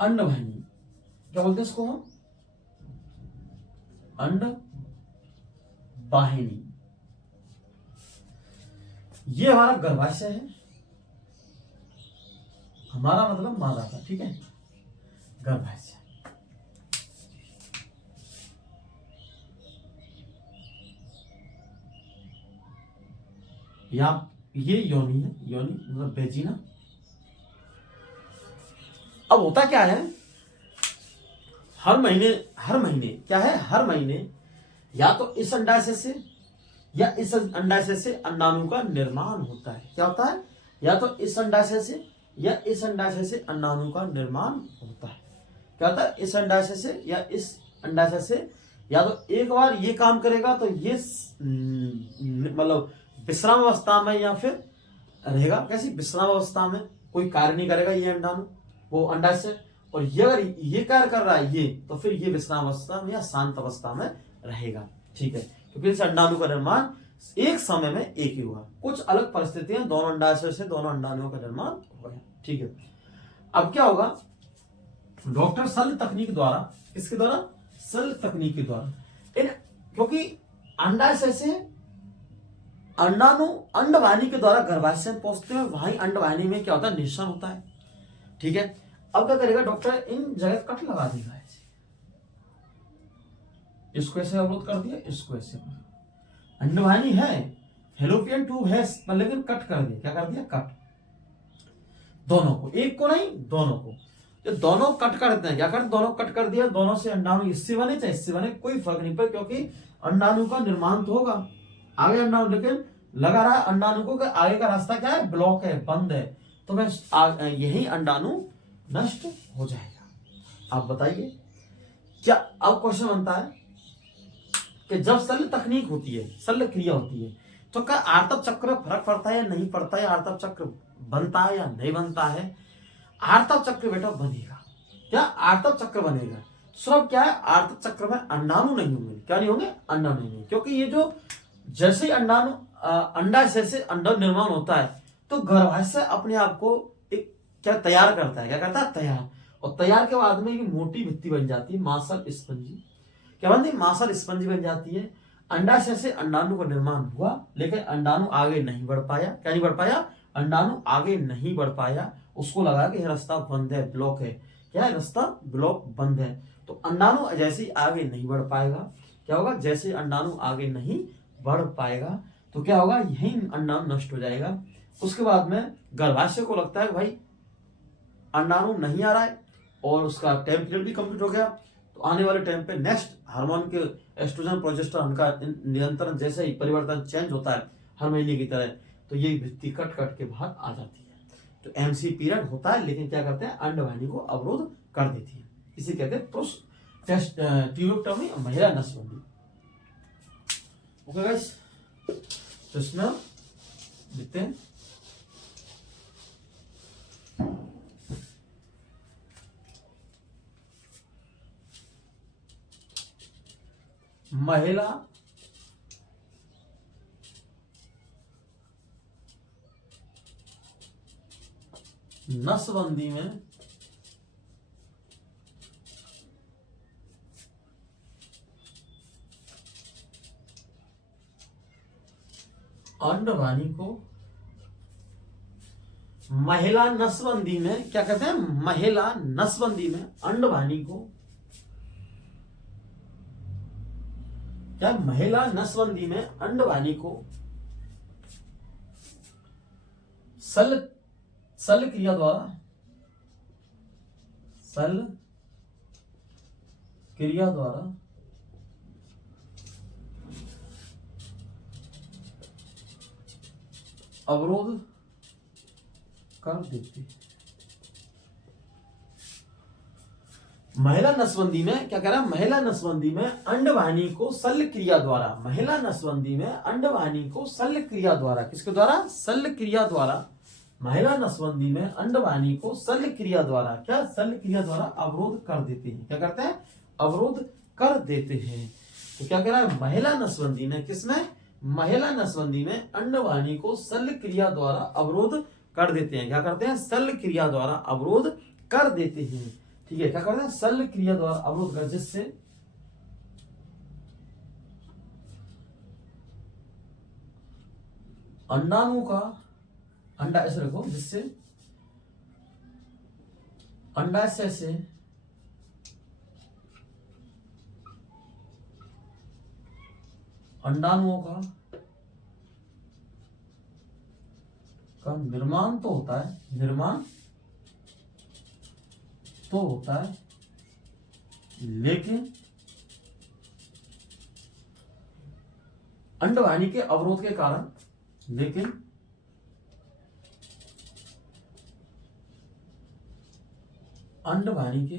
अंडवाहिनी। क्या बोलते हैं इसको हम, अंडवाहिनी। ये हमारा गर्भाशय है, हमारा मतलब मादा का, ठीक है, गर्भाशय। या ये योनि है, योनि मतलब बेजीना। अब होता क्या है, हर महीने क्या है, हर महीने या तो इस अंडाशय से या इस अंडाशय से अंडाणु का निर्माण होता है। क्या होता है, या तो इस अंडाशय से या इस अंडाशय से अंडाणु का निर्माण होता है। क्या होता है, इस अंडाशय से या इस अंडाशय से, या तो एक बार ये काम करेगा तो ये मतलब विश्राम अवस्था में, या फिर रहेगा कैसी, विश्राम अवस्था में, कोई कार्य नहीं करेगा ये अंडाणु, वो अंडाशय। और ये अगर ये कार्य कर रहा है ये, तो फिर ये विश्राम अवस्था में या शांत अवस्था में रहेगा। ठीक है, क्योंकि इस अंडाणु का निर्माण एक समय में एक ही हुआ। कुछ अलग परिस्थितियां, दोनों अंडाशय से दोनों अंडाणुओं का निर्माण हो गया। ठीक है, अब क्या होगा, डॉक्टर शल्य तकनीक द्वारा, किसके द्वारा, शल्य तकनीक के द्वारा, क्योंकि अंडाशय से अंडाणु अंडवाहिनी के द्वारा गर्भाशय में पहुंचते हैं, वहीं अंडवाहिनी में क्या होता है, निषेचन होता है। ठीक है, अब क्या करेगा डॉक्टर, इन जगह कट लगा देगा, इसको ऐसे अवरोध कर दिया, इसको ऐसे, अंडवाहिनी है, फेलोपियन ट्यूब है, लेकिन कट कर दिया। क्या कर दिया, कट, दोनों को, एक को नहीं दोनों को। जब दोनों कट कर देते हैं, क्या करते, दोनों कट कर दिया, दोनों से अंडाणु इससे बने चाहे इससे बने, कोई फर्क नहीं पड़े, क्योंकि अंडाणु का निर्माण तो होगा आगे अंडाणु, लेकिन लगा रहा है अंडाणु को कि आगे का रास्ता क्या है, ब्लॉक है, बंद है, तो मैं यही अंडाणु नष्ट हो जाएगा। आप बताइए, क्या अब क्वेश्चन बनता है कि जब शल्य तकनीक होती है, शल्य क्रिया होती है, तो क्या आर्तव चक्र फर्क पड़ता है या नहीं पड़ता है, आर्तव चक्र बनता है या नहीं बनता है? आर्तव चक्र बेटा बनेगा। क्या आर्तव चक्र बनेगा? सब क्या है, आर्तव चक्र में अंडाणु नहीं होंगे। क्या नहीं होंगे, अंडाणु नहीं होंगे, क्योंकि ये जो जैसे अंडाणु अंडाशय से अंडा निर्माण होता है, तो गर्भाशय अपने आप को एक क्या तैयार करता है, क्या करता है, तैयार। और तैयार के बाद में एक मोटी भित्ति बन जाती है, मांसल स्पंजी। क्या बनती है, मांसल स्पंजी बन जाती है। अंडाशय से अंडाणु का निर्माण हुआ, लेकिन अंडाणु आगे नहीं बढ़ पाया। क्या नहीं बढ़ पाया, अंडाणु आगे नहीं बढ़ पाया। उसको लगा कि रास्ता बंद है, ब्लॉक है। क्या है, रास्ता ब्लॉक बंद है। तो अंडाणु जैसे ही आगे नहीं बढ़ पाएगा, क्या होगा, जैसे अंडाणु आगे नहीं बढ़ पाएगा तो क्या होगा, यही अंडाणु नष्ट हो जाएगा। उसके बाद में गर्भाशय को लगता है भाई अंडाणु नहीं आ रहा है और उसका टाइम पीरियड भी कंप्लीट हो गया, तो आने वाले टाइम पे नेक्स्ट हार्मोन के एस्ट्रोजन प्रोजेस्टेरोन का नियंत्रण जैसे ही परिवर्तन चेंज होता है हर महीने की तरह, तो ये भित्ति कट कट के बाहर आ जाती है। तो एमसी पीरियड होता है, लेकिन क्या करते हैं, अंडवाहिनी को अवरोध कर देती है। इसे कहते हैं पुरुष ट्यूबेक्टमी, महिला नसबंदी। ओके गाइस, तो इसमें देखते हैं महिला नसबंदी में अंडवाहिनी को, महिला नसबंदी में क्या कहते हैं, महिला नसबंदी में अंडवाहिनी को, क्या महिला नसबंदी में अंडवाहिनी को शल्य क्रिया द्वारा, शल्य क्रिया द्वारा अवरोध कर देती। महिला नसबंदी में क्या कह रहा है, महिला नसबंदी में अंडवाहिनी को शल्य क्रिया द्वारा, महिला नसबंदी में अंडवाहिनी को शल्य क्रिया द्वारा, किसके द्वारा, शल्य क्रिया द्वारा महिला नसबंदी में अंडवाहिनी को शल्य क्रिया द्वारा, क्या शल्य क्रिया द्वारा अवरोध कर देते हैं। क्या करते हैं? अवरोध कर देते हैं। तो क्या कह रहा है? महिला नसबंदी में, किसमें? महिला नसबंदी में अंडवाहिनी को शल्य क्रिया द्वारा अवरोध कर देते हैं। क्या करते हैं? शल्य क्रिया द्वारा अवरोध कर देते हैं। ठीक है, क्या करते हैं? शल्य क्रिया द्वारा अवरोध कर, जिससे अंडाणु का, अंडा ऐसे रखो, जिससे अंडाशय से अंडाणुओं का निर्माण तो होता है, निर्माण तो होता है, लेकिन अंडवाहिनी के अवरोध के कारण, लेकिन अंडवाहिनी के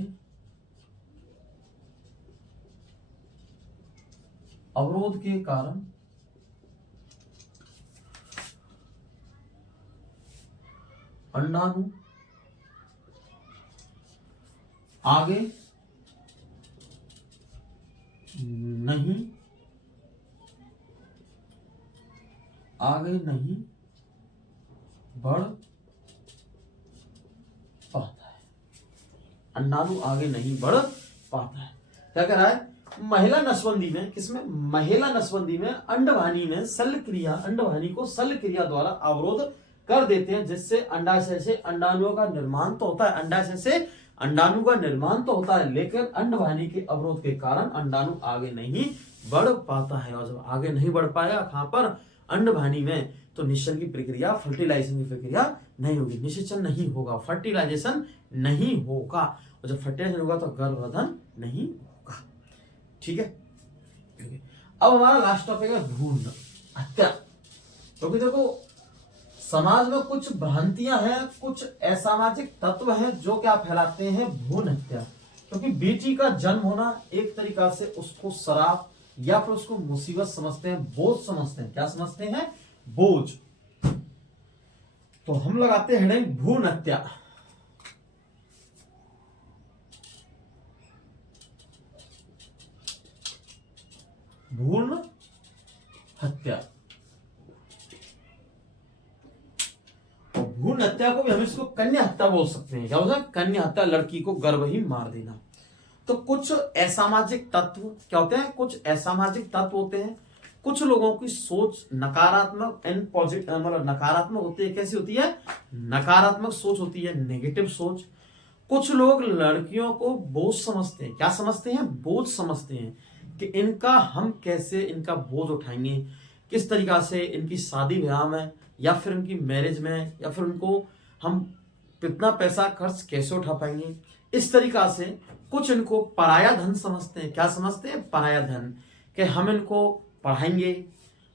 अवरोध के कारण अंडाणु आगे नहीं बढ़ पाता है। अंडाणु आगे नहीं बढ़ पाता है। क्या कह रहा है? महिला नसबंदी में, किसमें? महिला नसबंदी में अंडवाहिनी में शल्य क्रिया, अंडवाहिनी को शल्य क्रिया द्वारा अवरोध कर देते हैं, जिससे अंडाशय से अंडाणुओं का निर्माण तो होता है, अंडाशय से अंडाणु का निर्माण तो होता है, लेकिन अंडवाहिनी के अवरोध के कारण अंडाणु आगे नहीं बढ़ पाता है। और जब आगे नहीं बढ़ पाएगा कहां पर? अंडवाहिनी में, तो निषेचन की प्रक्रिया, फर्टिलाइजेशन की प्रक्रिया नहीं होगी, निषेचन नहीं होगा, फर्टिलाइजेशन नहीं होगा, और जब फर्टिलाइजेशन होगा तो गर्भधारण नहीं होगा। ठीक है। अब हमारा लास्ट टॉपिक है भ्रूण हत्या। क्योंकि देखो समाज में कुछ भ्रांतियां हैं, कुछ असामाजिक तत्व हैं जो क्या फैलाते हैं? भ्रूण हत्या। क्योंकि बेटी का जन्म होना एक तरीका से उसको श्राप या फिर उसको मुसीबत समझते हैं, बोझ समझते हैं। क्या समझते हैं? बोझ। तो हम लगाते हैं हेडिंग भ्रूण हत्या। भ्रूण हत्या। भ्रूण हत्या को भी हम इसको कन्या हत्या बोल सकते हैं। क्या होता है? कन्या हत्या, लड़की को गर्भ ही मार देना। तो कुछ असामाजिक तत्व क्या होते हैं? कुछ असामाजिक तत्व होते हैं। कुछ लोगों की सोच नकारात्मक एंड पॉजिटिव, मतलब नकारात्मक होती है। कैसी होती है? नकारात्मक सोच होती है, नेगेटिव सोच। कुछ लोग लड़कियों को बोझ समझते हैं। क्या समझते हैं? बोझ समझते हैं कि इनका हम कैसे इनका बोझ उठाएंगे, किस तरीका से इनकी शादी ब्याह में या फिर उनकी मैरिज में, या फिर उनको हम कितना पैसा खर्च कैसे उठा पाएंगे। इस तरीका से कुछ इनको पराया धन समझते हैं। क्या समझते हैं? पराया धन। कि हम इनको पढ़ाएंगे,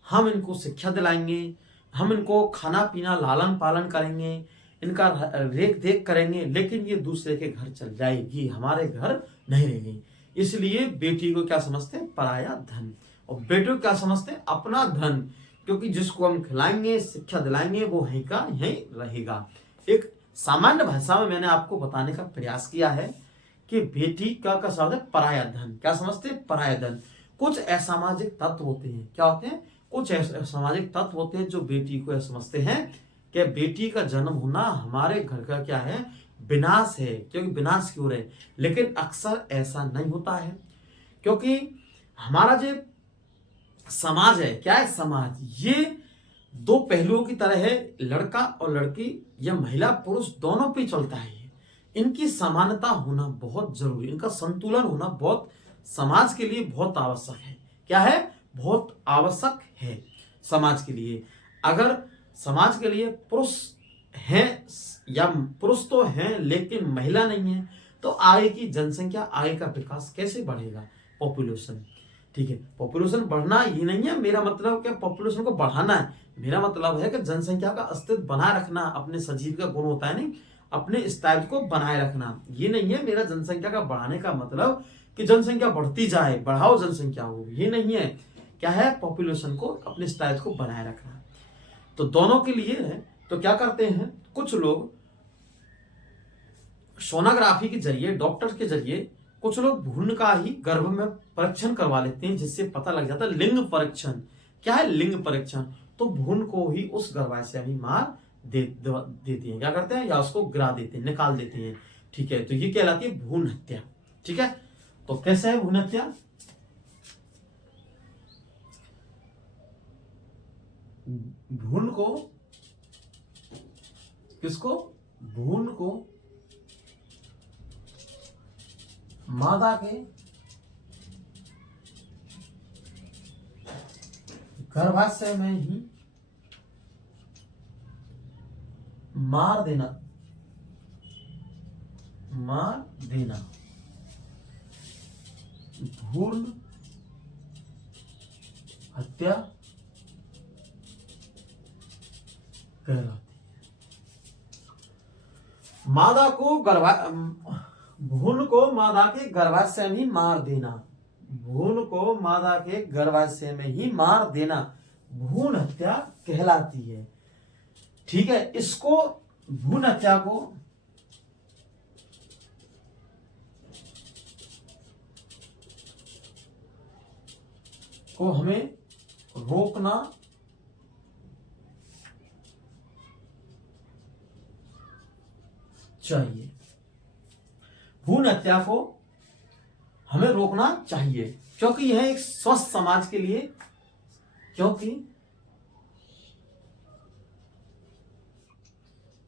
हम इनको शिक्षा दिलाएंगे, हम इनको खाना पीना लालन पालन करेंगे, इनका रेख देख करेंगे, लेकिन ये दूसरे के घर चल जाएगी, हमारे घर नहीं रहेगी। इसलिए बेटी को क्या समझते हैं? पराया धन। और बेटे को क्या समझते हैं? अपना धन। क्योंकि जिसको हम खिलाएंगे, शिक्षा दिलाएंगे, वो यहीं का यहीं रहेगा। एक सामान्य भाषा में मैंने आपको बताने का प्रयास किया है कि बेटी का शब्द है पराया धन। क्या समझते हैं? पराया धन। कुछ असामाजिक तत्व होते हैं। क्या होते हैं? कुछ सामाजिक तत्व होते हैं जो बेटी को यह समझते हैं कि बेटी का जन्म होना हमारे घर का क्या है? विनाश है, क्योंकि विनाश की ओर है। लेकिन अक्सर ऐसा नहीं होता है, क्योंकि हमारा जो समाज है, क्या है? समाज ये दो पहलुओं की तरह है। लड़का और लड़की या महिला पुरुष दोनों पे चलता है। इनकी समानता होना बहुत जरूरी, इनका संतुलन होना बहुत समाज के लिए बहुत आवश्यक है। क्या है? बहुत आवश्यक है समाज के लिए। अगर समाज के लिए पुरुष हैं या पुरुष तो हैं लेकिन महिला नहीं है, तो आगे की जनसंख्या, आगे का विकास कैसे बढ़ेगा? पॉपुलेशन। ठीक है, पॉपुलेशन बढ़ना ये नहीं है मेरा मतलब कि पॉपुलेशन को बढ़ाना है। मेरा मतलब है कि जनसंख्या का अस्तित्व बनाए रखना, अपने सजीव का गुण होता है नहीं, अपने स्थायित्व को बनाए रखना। ये नहीं है मेरा जनसंख्या का बढ़ाने का मतलब कि जनसंख्या बढ़ती जाए, बढ़ाओ जनसंख्या को, ये नहीं है। क्या है? पॉपुलेशन को, अपने स्थायित्व को बनाए रखना। तो दोनों के लिए है। तो क्या करते हैं? कुछ लोग सोनोग्राफी के जरिए, डॉक्टर के जरिए कुछ लोग भ्रूण का ही गर्भ में परीक्षण करवा लेते हैं, जिससे पता लग जाता है लिंग परीक्षण। क्या है लिंग परीक्षण? तो भ्रूण को ही उस गर्भाशय में मार देती हैं, क्या करते हैं, या उसको गिरा देते हैं, निकाल देते हैं। ठीक है, तो ये कहलाती है भ्रूण हत्या। ठीक है, तो कैसे है भ्रूण हत्या? भ्रूण को, किसको? भ्रूण को मादा के गर्भाशय में ही मार देना, भ्रूण हत्या कहलाती है। मादा को भ्रूण को मादा के गर्भाशय में ही मार देना, भ्रूण को मादा के गर्भाशय में ही मार देना भ्रूण हत्या कहलाती है। ठीक है, इसको भ्रूण हत्या को हमें रोकना चाहिए। भ्रूण हत्या को हमें रोकना चाहिए, क्योंकि यह एक स्वस्थ समाज के लिए, क्योंकि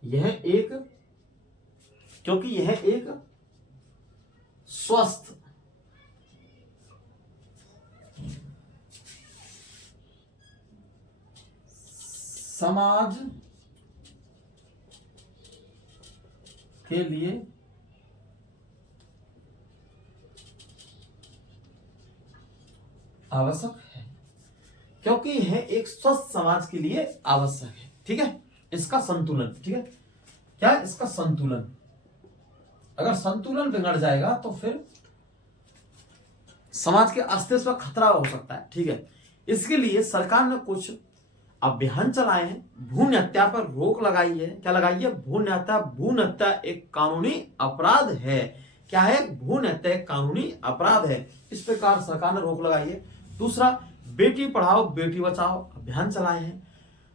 यह एक स्वस्थ समाज के लिए आवश्यक है, क्योंकि यह एक स्वस्थ समाज के लिए आवश्यक है। ठीक है, इसका संतुलन, ठीक है, क्या है इसका संतुलन? अगर संतुलन बिगड़ जाएगा तो फिर समाज के अस्तित्व पर खतरा हो सकता है। ठीक है, इसके लिए सरकार ने कुछ अभियान चलाए हैं, भ्रूण हत्या पर रोक लगाई है। क्या लगाई है? भ्रूण हत्या एक कानूनी अपराध है। क्या है? भ्रूण हत्या एक कानूनी अपराध है। इस प्रकार सरकार ने रोक लगाई है। दूसरा, बेटी पढ़ाओ बेटी बचाओ अभियान चलाए हैं,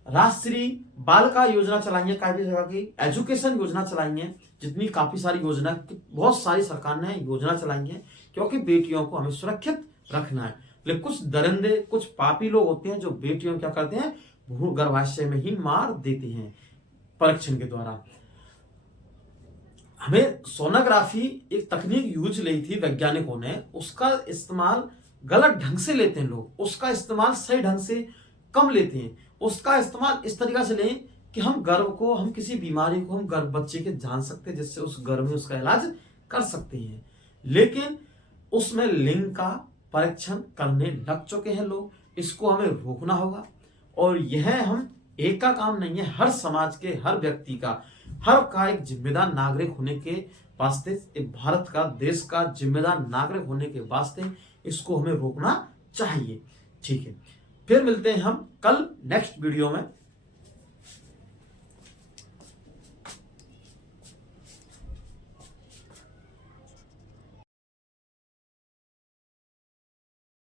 राष्ट्रीय बालिका योजना चलाई है, काफी जगह की एजुकेशन योजना चलाई है, जितनी काफी सारी योजना, बहुत सारी सरकार ने योजना चलाई है, क्योंकि बेटियों को हमें सुरक्षित रखना है। लेकिन कुछ दरिंदे, कुछ पापी लोग होते हैं जो बेटियों क्या करते हैं, भ्रूण गर्भाशय में ही मार देते हैं परीक्षण के द्वारा। हमें सोनोग्राफी एक तकनीक यूज ली थी वैज्ञानिकों ने, उसका इस्तेमाल गलत ढंग से लेते हैं लोग, उसका इस्तेमाल सही ढंग से कम लेते हैं। उसका इस्तेमाल इस तरीका से लें कि हम गर्भ को, हम किसी बीमारी को हम गर्भ बच्चे के जान सकते हैं, जिससे उस गर्भ में उसका इलाज कर सकते हैं। लेकिन उसमें लिंग का परीक्षण करने लग चुके हैं लोग, इसको हमें रोकना होगा। और यह हम एक का काम नहीं है, हर समाज के, हर व्यक्ति का, हर का एक जिम्मेदार नागरिक होने के वास्ते, भारत का, देश का जिम्मेदार नागरिक होने के वास्ते इसको हमें रोकना चाहिए। ठीक है, फिर मिलते हैं हम कल नेक्स्ट वीडियो में।